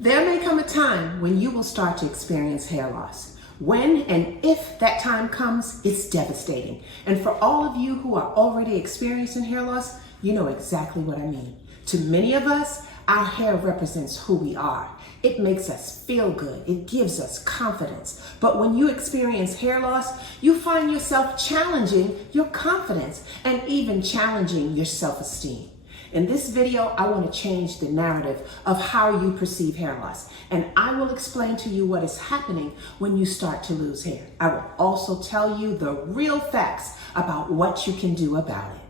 There may come a time when you will start to experience hair loss. When and if that time comes, it's devastating. And for all of you who are already experiencing hair loss, you know exactly what I mean. To many of us, our hair represents who we are. It makes us feel good. It gives us confidence. But when you experience hair loss, you find yourself challenging your confidence and even challenging your self-esteem. In this video, I want to change the narrative of how you perceive hair loss, and I will explain to you what is happening when you start to lose hair. I will also tell you the real facts about what you can do about it.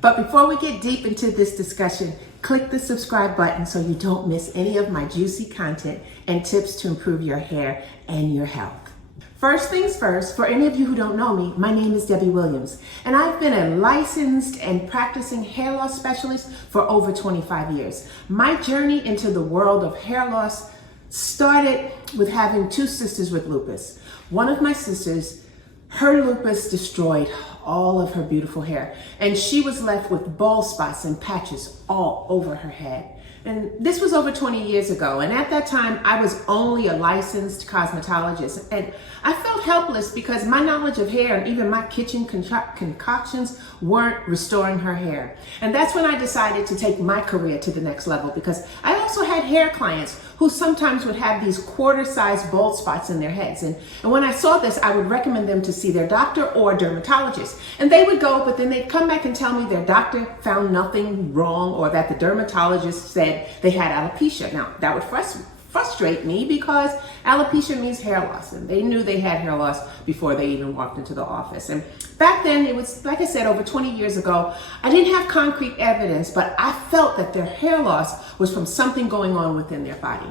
But before we get deep into this discussion, click the subscribe button so you don't miss any of my juicy content and tips to improve your hair and your health. First things first, for any of you who don't know me, my name is Debbie Williams, and I've been a licensed and practicing hair loss specialist for over 25 years. My journey into the world of hair loss started with having two sisters with lupus. One of my sisters, her lupus destroyed all of her beautiful hair, and she was left with bald spots and patches all over her head. And this was over 20 years ago, and at that time I was only a licensed cosmetologist, and I felt helpless because my knowledge of hair and even my kitchen concoctions weren't restoring her hair. And that's when I decided to take my career to the next level, because I also had hair clients who sometimes would have these quarter-sized bald spots in their heads. And when I saw this, I would recommend them to see their doctor or a dermatologist. And they would go, but then they'd come back and tell me their doctor found nothing wrong, or that the dermatologist said they had alopecia. Now, that would frustrate me because alopecia means hair loss, and they knew they had hair loss before they even walked into the office. And back then, it was, like I said, over 20 years ago, I didn't have concrete evidence, but I felt that their hair loss was from something going on within their body.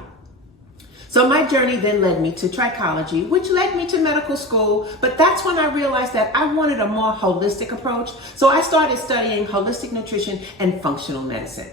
So my journey then led me to trichology, which led me to medical school, but that's when I realized that I wanted a more holistic approach. So I started studying holistic nutrition and functional medicine.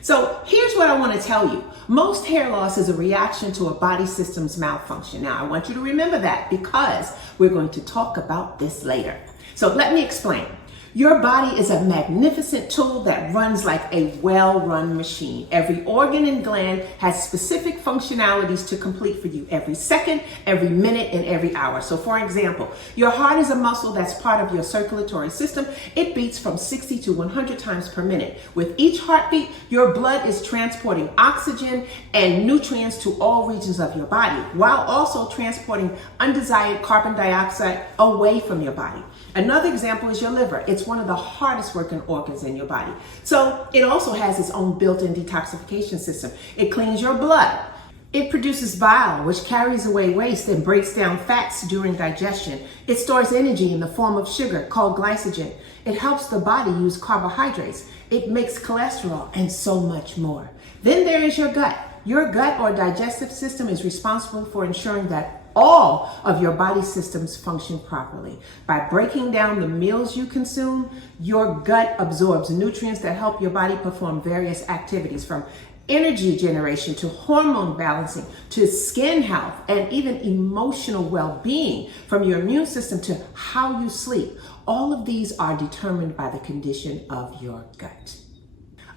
So here's what I want to tell you. Most hair loss is a reaction to a body system's malfunction. Now, I want you to remember that because we're going to talk about this later. So let me explain. Your body is a magnificent tool that runs like a well-run machine. Every organ and gland has specific functionalities to complete for you every second, every minute, and every hour. So for example, your heart is a muscle that's part of your circulatory system. It beats from 60 to 100 times per minute. With each heartbeat, your blood is transporting oxygen and nutrients to all regions of your body, while also transporting undesired carbon dioxide away from your body. Another example is your liver. It's one of the hardest working organs in your body. So it also has its own built-in detoxification system. It cleans your blood. It produces bile, which carries away waste and breaks down fats during digestion. It stores energy in the form of sugar called glycogen. It helps the body use carbohydrates. It makes cholesterol and so much more. Then there is your gut. Your gut or digestive system is responsible for ensuring that all of your body systems function properly. By breaking down the meals you consume, your gut absorbs nutrients that help your body perform various activities, from energy generation to hormone balancing to skin health and even emotional well-being, from your immune system to how you sleep. All of these are determined by the condition of your gut.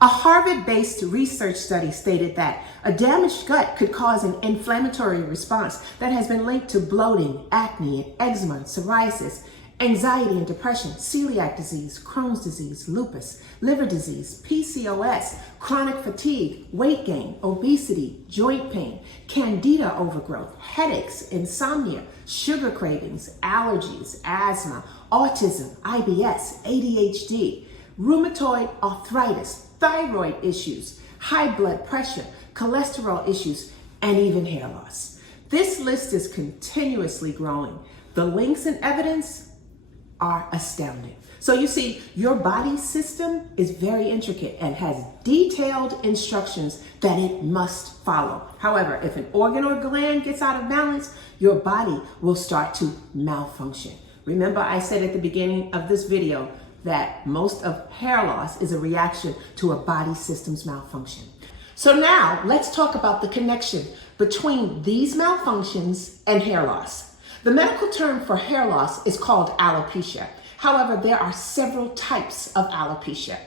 A Harvard-based research study stated that a damaged gut could cause an inflammatory response that has been linked to bloating, acne, eczema, psoriasis, anxiety and depression, celiac disease, Crohn's disease, lupus, liver disease, PCOS, chronic fatigue, weight gain, obesity, joint pain, candida overgrowth, headaches, insomnia, sugar cravings, allergies, asthma, autism, IBS, ADHD, rheumatoid arthritis, thyroid issues, high blood pressure, cholesterol issues, and even hair loss. This list is continuously growing. The links and evidence are astounding. So you see, your body system is very intricate and has detailed instructions that it must follow. However, if an organ or gland gets out of balance, your body will start to malfunction. Remember, I said at the beginning of this video that most of hair loss is a reaction to a body system's malfunction. So now let's talk about the connection between these malfunctions and hair loss. The medical term for hair loss is called alopecia. However, there are several types of alopecia.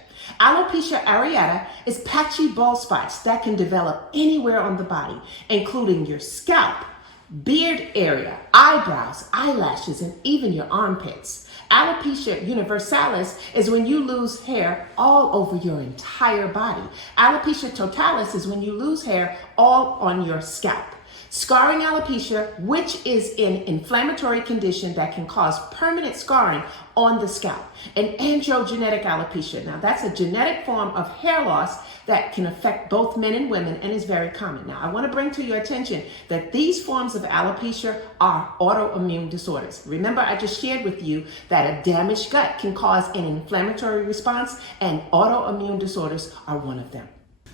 Alopecia areata is patchy bald spots that can develop anywhere on the body, including your scalp, beard area, eyebrows, eyelashes, and even your armpits. Alopecia universalis is when you lose hair all over your entire body. Alopecia totalis is when you lose hair all on your scalp. Scarring alopecia, which is an inflammatory condition that can cause permanent scarring on the scalp. And androgenetic alopecia, now that's a genetic form of hair loss that can affect both men and women and is very common. Now I want to bring to your attention that these forms of alopecia are autoimmune disorders. Remember, I just shared with you that a damaged gut can cause an inflammatory response, and autoimmune disorders are one of them.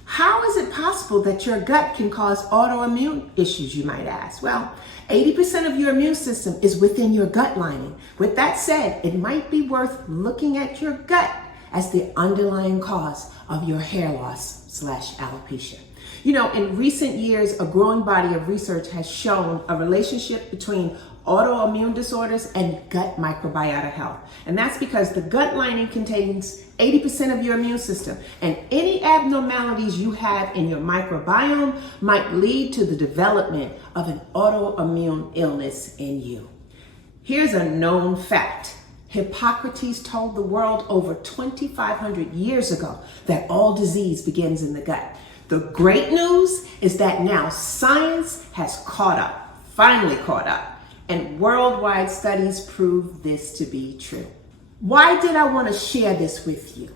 How is it possible that your gut can cause autoimmune issues, you might ask? Well, 80% of your immune system is within your gut lining. With that said, it might be worth looking at your gut as the underlying cause of your hair loss / alopecia. You know, in recent years, a growing body of research has shown a relationship between autoimmune disorders and gut microbiota health. And that's because the gut lining contains 80% of your immune system, and any abnormalities you have in your microbiome might lead to the development of an autoimmune illness in you. Here's a known fact. Hippocrates told the world over 2,500 years ago that all disease begins in the gut. The great news is that now science has caught up, finally caught up, and worldwide studies prove this to be true. Why did I want to share this with you?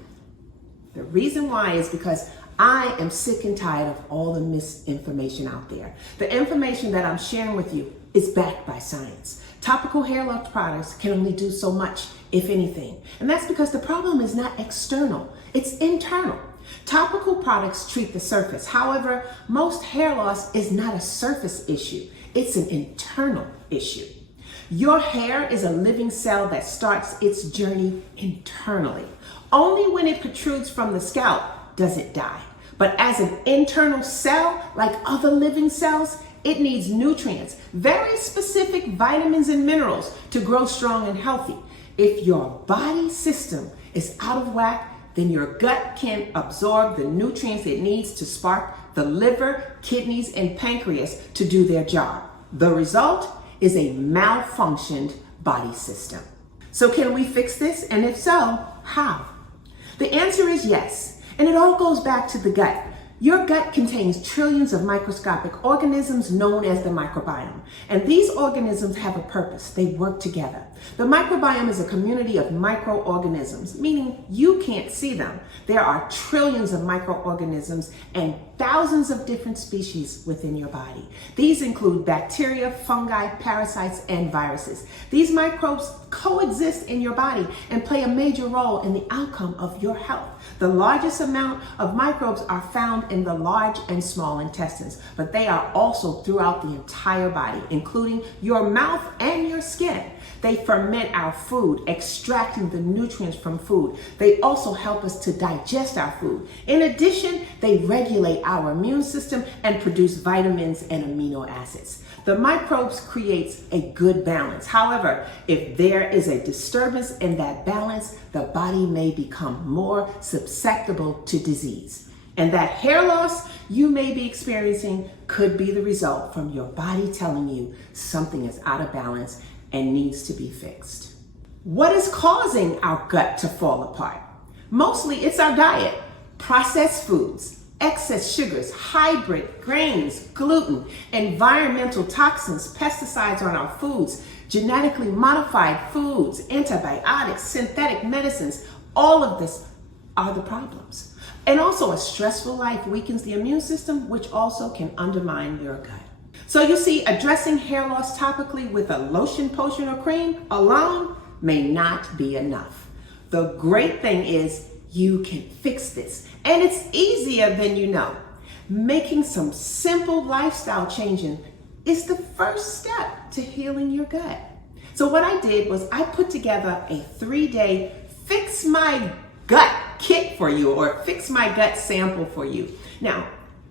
The reason why is because I am sick and tired of all the misinformation out there. The information that I'm sharing with you is backed by science. Topical hair loss products can only do so much, if anything. And that's because the problem is not external, it's internal. Topical products treat the surface. However, most hair loss is not a surface issue, it's an internal issue. Your hair is a living cell that starts its journey internally. Only when it protrudes from the scalp does it die. But as an internal cell, like other living cells, it needs nutrients, very specific vitamins and minerals to grow strong and healthy. If your body system is out of whack, then your gut can't absorb the nutrients it needs to spark the liver, kidneys, and pancreas to do their job. The result is a malfunctioned body system. So can we fix this? And if so, how? The answer is yes. And it all goes back to the gut. Your gut contains trillions of microscopic organisms known as the microbiome. And these organisms have a purpose. They work together. The microbiome is a community of microorganisms, meaning you can't see them. There are trillions of microorganisms and thousands of different species within your body. These include bacteria, fungi, parasites, and viruses. These microbes coexist in your body and play a major role in the outcome of your health. The largest amount of microbes are found in the large and small intestines, but they are also throughout the entire body, including your mouth and your skin. They ferment our food, extracting the nutrients from food. They also help us to digest our food. In addition, they regulate our immune system and produce vitamins and amino acids. The microbes creates a good balance. However, if there is a disturbance in that balance, the body may become more susceptible to disease. And that hair loss you may be experiencing could be the result from your body telling you something is out of balance and needs to be fixed. What is causing our gut to fall apart? Mostly it's our diet, processed foods, excess sugars, hybrid grains, gluten, environmental toxins, pesticides on our foods, genetically modified foods, antibiotics, synthetic medicines. All of this are the problems. And also a stressful life weakens the immune system, which also can undermine your gut. So you see, addressing hair loss topically with a lotion, potion, or cream alone may not be enough. The great thing is you can fix this, and it's easier than you know. Making some simple lifestyle changing is the first step to healing your gut. So what I did was I put together a 3-day Fix My Gut kit for you, or Fix My Gut sample for you. Now,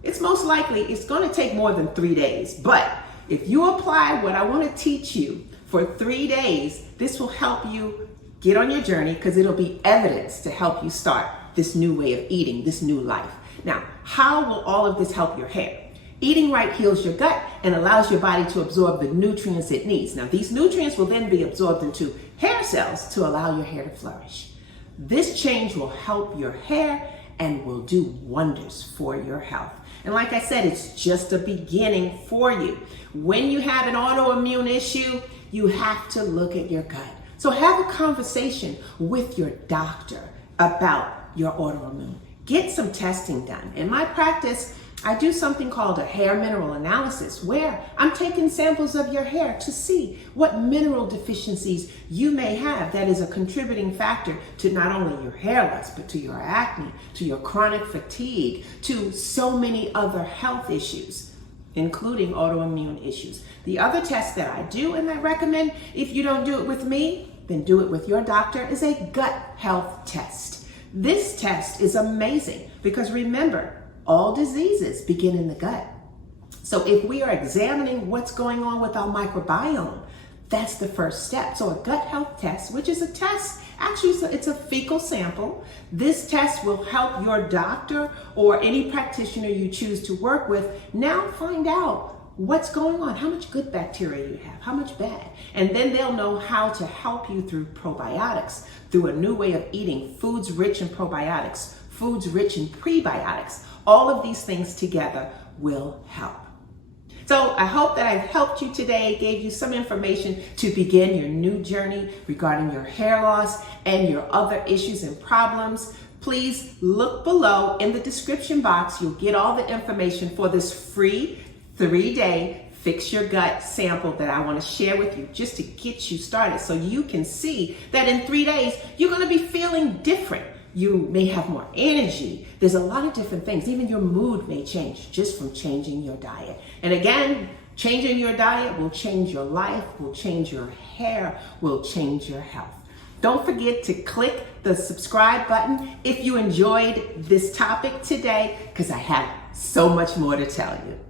it's most likely it's going to take more than 3 days. But if you apply what I want to teach you for 3 days, this will help you get on your journey, because it'll be evidence to help you start this new way of eating, this new life. Now, how will all of this help your hair? Eating right heals your gut and allows your body to absorb the nutrients it needs. Now, these nutrients will then be absorbed into hair cells to allow your hair to flourish. This change will help your hair and will do wonders for your health. And like I said, it's just a beginning for you. When you have an autoimmune issue, you have to look at your gut. So have a conversation with your doctor about your autoimmune. Get some testing done. In my practice, I do something called a hair mineral analysis, where I'm taking samples of your hair to see what mineral deficiencies you may have that is a contributing factor to not only your hair loss, but to your acne, to your chronic fatigue, to so many other health issues, including autoimmune issues. The other test that I do, and I recommend, if you don't do it with me, then do it with your doctor, is a gut health test. This test is amazing because remember, all diseases begin in the gut. So if we are examining what's going on with our microbiome, that's the first step. So a gut health test, which is a test, actually it's a fecal sample. This test will help your doctor or any practitioner you choose to work with now find out what's going on, how much good bacteria you have, how much bad. And then they'll know how to help you through probiotics, through a new way of eating, foods rich in probiotics, foods rich in prebiotics. All of these things together will help. So I hope that I've helped you today, gave you some information to begin your new journey regarding your hair loss and your other issues and problems. Please look below in the description box. You'll get all the information for this free 3-day Fix Your Gut sample that I want to share with you just to get you started, so you can see that in 3 days, you're going to be feeling different. You may have more energy. There's a lot of different things. Even your mood may change just from changing your diet. And again, changing your diet will change your life, will change your hair, will change your health. Don't forget to click the subscribe button if you enjoyed this topic today, because I have so much more to tell you.